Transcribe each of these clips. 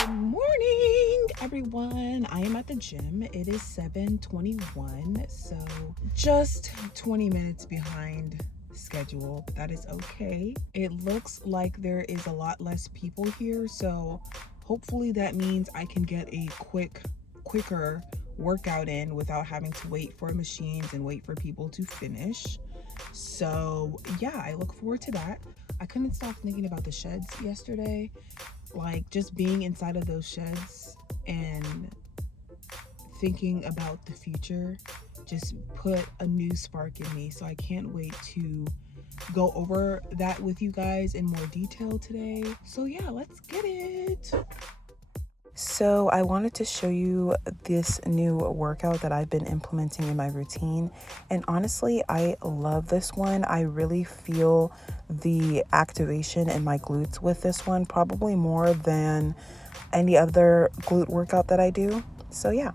Good morning, everyone. I am at the gym. It is 7:21, so just 20 minutes behind schedule, but that is okay. It looks like there is a lot less people here, so hopefully that means I can get a quicker workout in without having to wait for machines and wait for people to finish. So yeah, I look forward to that. I couldn't stop thinking about the sheds yesterday, like just being inside of those sheds and thinking about the future just put a new spark in me. So I can't wait to go over that with you guys in more detail today. So yeah, let's get it. So I wanted to show you this new workout that I've been implementing in my routine. And honestly, I love this one. I really feel the activation in my glutes with this one, probably more than any other glute workout that I do. So yeah.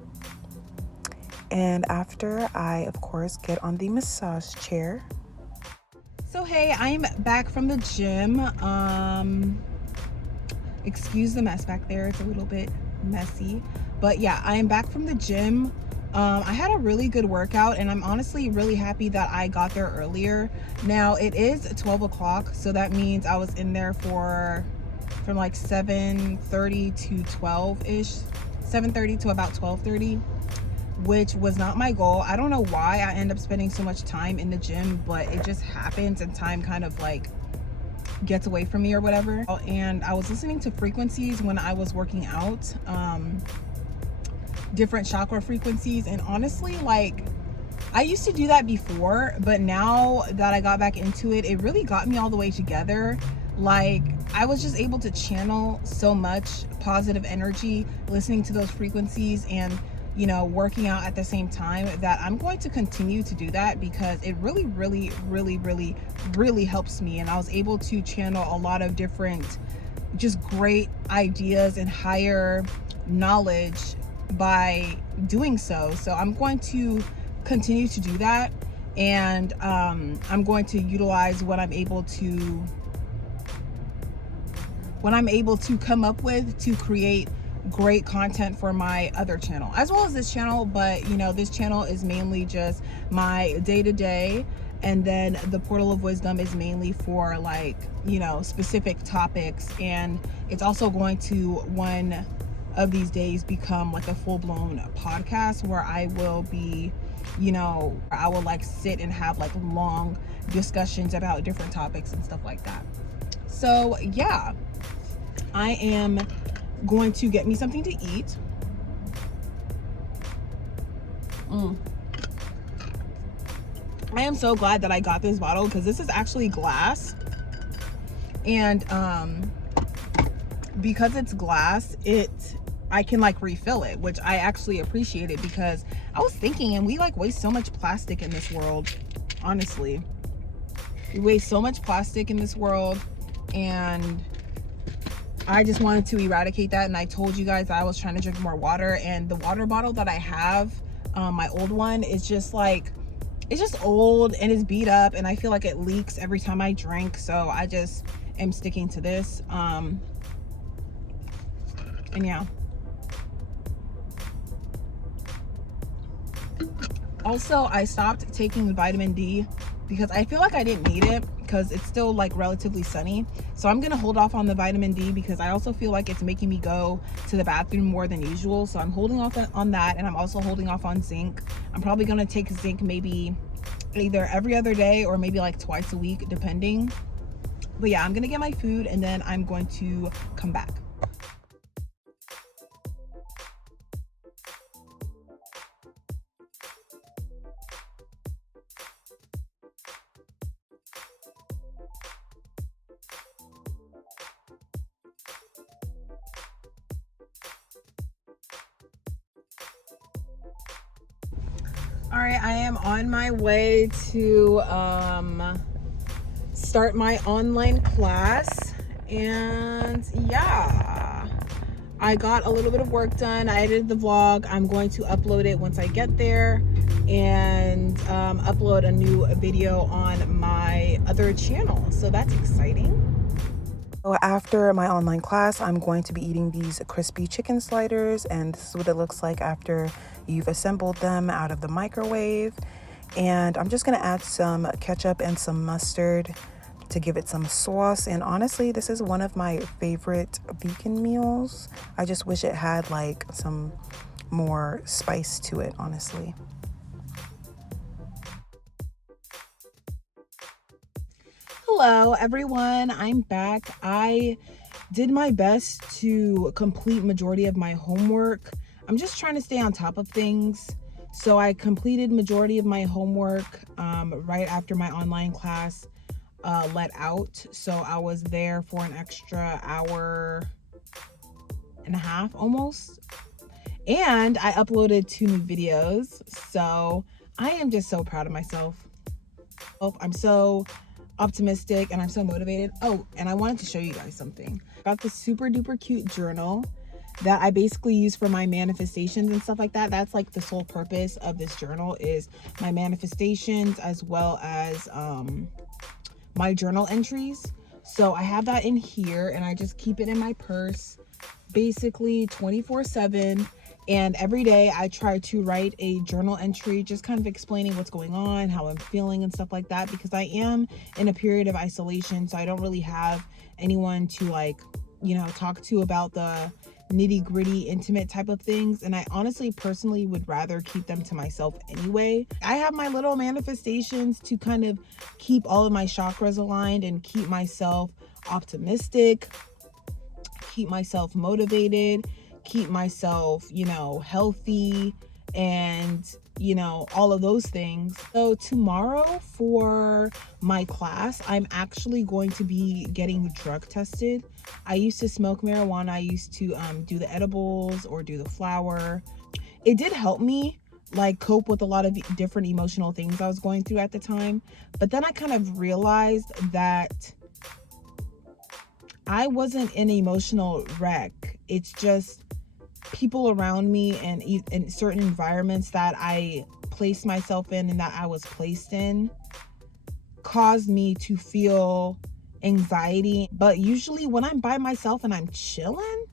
And after I, of course, get on the massage chair. So hey, I'm back from the gym. Excuse the mess back there, it's a little bit messy, but yeah, I am back from the gym. I had a really good workout and I'm honestly really happy that I got there earlier. Now it is 12 o'clock, so that means I was in there from like 7:30 to 12-ish, 7:30 to about 12:30, which was not my goal. I don't know why I end up spending so much time in the gym, but it just happens and time kind of like gets away from me or whatever. And I was listening to frequencies when I was working out, different chakra frequencies, and honestly, like, I used to do that before, but now that I got back into it, it really got me all the way together. Like, I was just able to channel so much positive energy listening to those frequencies and, you know, working out at the same time, that I'm going to continue to do that because it really helps me. And I was able to channel a lot of different just great ideas and higher knowledge by doing so. So I'm going to continue to do that, and I'm going to utilize what I'm able to come up with to create great content for my other channel as well as this channel. But you know, this channel is mainly just my day-to-day, and then the Portal of Wisdom is mainly for, like, you know, specific topics. And it's also going to one of these days become like a full-blown podcast where I will be, you know, I will like sit and have like long discussions about different topics and stuff like that. So yeah, I am going to get me something to eat. I am so glad that I got this bottle because this is actually glass, and because it's glass, I can like refill it, which I actually appreciate it, because I was thinking, and we like waste so much plastic in this world. Honestly, we waste so much plastic in this world, and I just wanted to eradicate that. And I told you guys I was trying to drink more water, and the water bottle that I have, my old one, is just like, it's just old and it's beat up, and I feel like it leaks every time I drink. So I just am sticking to this. And yeah. Also, I stopped taking the vitamin D because I feel like I didn't need it, because it's still like relatively sunny. So I'm gonna hold off on the vitamin D because I also feel like it's making me go to the bathroom more than usual. So I'm holding off on that, and I'm also holding off on zinc. I'm probably gonna take zinc maybe either every other day or maybe like twice a week, depending. But yeah, I'm gonna get my food and then I'm going to come back. All right, I am on my way to start my online class, and yeah, I got a little bit of work done. I edited the vlog. I'm going to upload it once I get there, and upload a new video on my other channel. So that's exciting. So after my online class, I'm going to be eating these crispy chicken sliders, and this is what it looks like after you've assembled them out of the microwave. And I'm just gonna add some ketchup and some mustard to give it some sauce. And honestly, this is one of my favorite vegan meals. I just wish it had like some more spice to it, honestly. Hello everyone, I'm back. I did my best to complete majority of my homework. I'm just trying to stay on top of things. So I completed majority of my homework right after my online class let out. So I was there for an extra hour and a half almost. And I uploaded 2 new videos. So I am just so proud of myself. I'm so optimistic and I'm so motivated. Oh, and I wanted to show you guys something. I got this super duper cute journal that I basically use for my manifestations and stuff like that. That's like the sole purpose of this journal, is my manifestations as well as my journal entries. So I have that in here and I just keep it in my purse basically 24/7. And every day I try to write a journal entry, just kind of explaining what's going on, how I'm feeling and stuff like that, because I am in a period of isolation. So I don't really have anyone to like, talk to about the nitty gritty intimate type of things. And I honestly personally would rather keep them to myself anyway. I have my little manifestations to kind of keep all of my chakras aligned and keep myself optimistic, keep myself motivated, keep myself, healthy, and, all of those things. So tomorrow for my class, I'm actually going to be getting drug tested. I used to smoke marijuana. I used to do the edibles or do the flower. It did help me like cope with a lot of different emotional things I was going through at the time. But then I kind of realized that I wasn't an emotional wreck. It's just people around me and in certain environments that I placed myself in and that I was placed in caused me to feel anxiety. But usually when I'm by myself and I'm chilling.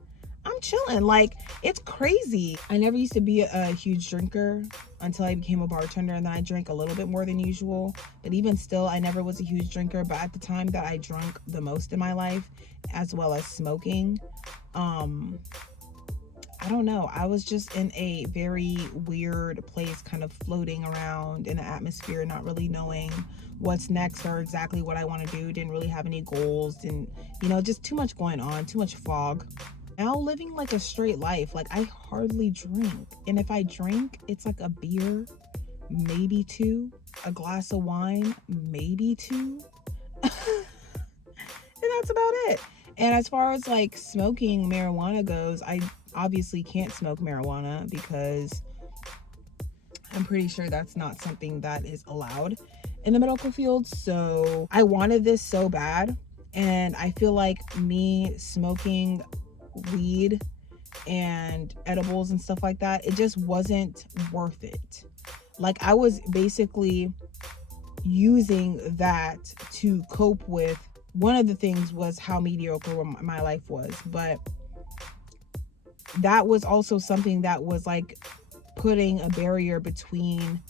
Like, it's crazy. I never used to be a huge drinker until I became a bartender, and then I drank a little bit more than usual. But even still, I never was a huge drinker. But at the time that I drank the most in my life, as well as smoking, I don't know. I was just in a very weird place, kind of floating around in the atmosphere, not really knowing what's next or exactly what I want to do. Didn't really have any goals, and just too much going on, too much fog. Now living like a straight life, like I hardly drink. And if I drink, it's like a beer, maybe 2, a glass of wine, maybe 2. And that's about it. And as far as like smoking marijuana goes, I obviously can't smoke marijuana because I'm pretty sure that's not something that is allowed in the medical field. So I wanted this so bad. And I feel like me smoking weed and edibles and stuff like that, it just wasn't worth it. Like, I was basically using that to cope with, one of the things was how mediocre my life was, but that was also something that was like putting a barrier between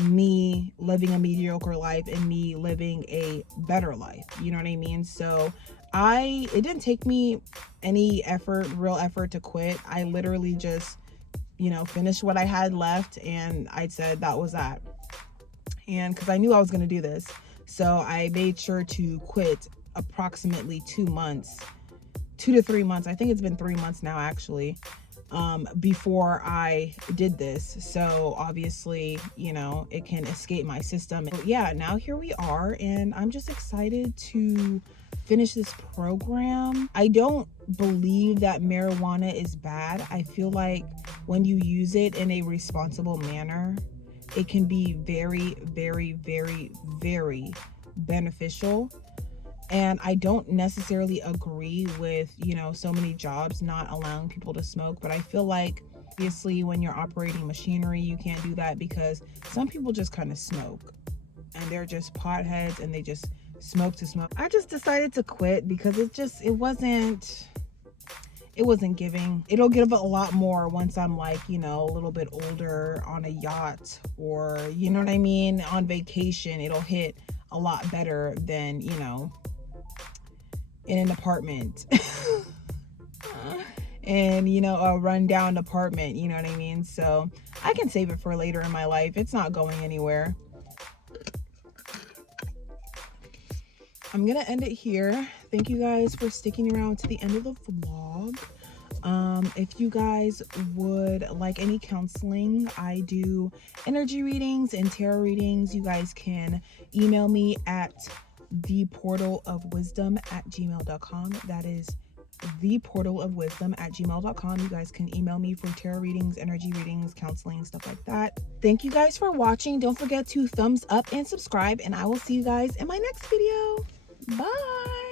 me living a mediocre life and me living a better life, you know what I mean? So it didn't take me any real effort to quit. I literally just, finished what I had left, and I said that was that. And because I knew I was going to do this, so I made sure to quit approximately 2 months, 2 to 3 months. I think it's been 3 months now, actually, before I did this. So obviously, it can escape my system. But yeah, now here we are, and I'm just excited to finish this program. I don't believe that marijuana is bad. I feel like when you use it in a responsible manner, it can be very, very, very, very beneficial. And I don't necessarily agree with, so many jobs not allowing people to smoke. But I feel like, obviously, when you're operating machinery, you can't do that because some people just kind of smoke. And they're just potheads and they just smoke to smoke. I just decided to quit because it wasn't giving. It'll give a lot more once I'm like, you know, a little bit older on a yacht, or you know what I mean, on vacation. It'll hit a lot better than, you know, in an apartment. And, you know, a rundown apartment, you know what I mean? So I can save it for later in my life. It's not going anywhere. I'm gonna end it here. Thank you guys for sticking around to the end of the vlog. If you guys would like any counseling, I do energy readings and tarot readings. You guys can email me at theportalofwisdom@gmail.com. That is theportalofwisdom@gmail.com. You guys can email me for tarot readings, energy readings, counseling, stuff like that. Thank you guys for watching. Don't forget to thumbs up and subscribe, and I will see you guys in my next video. Bye.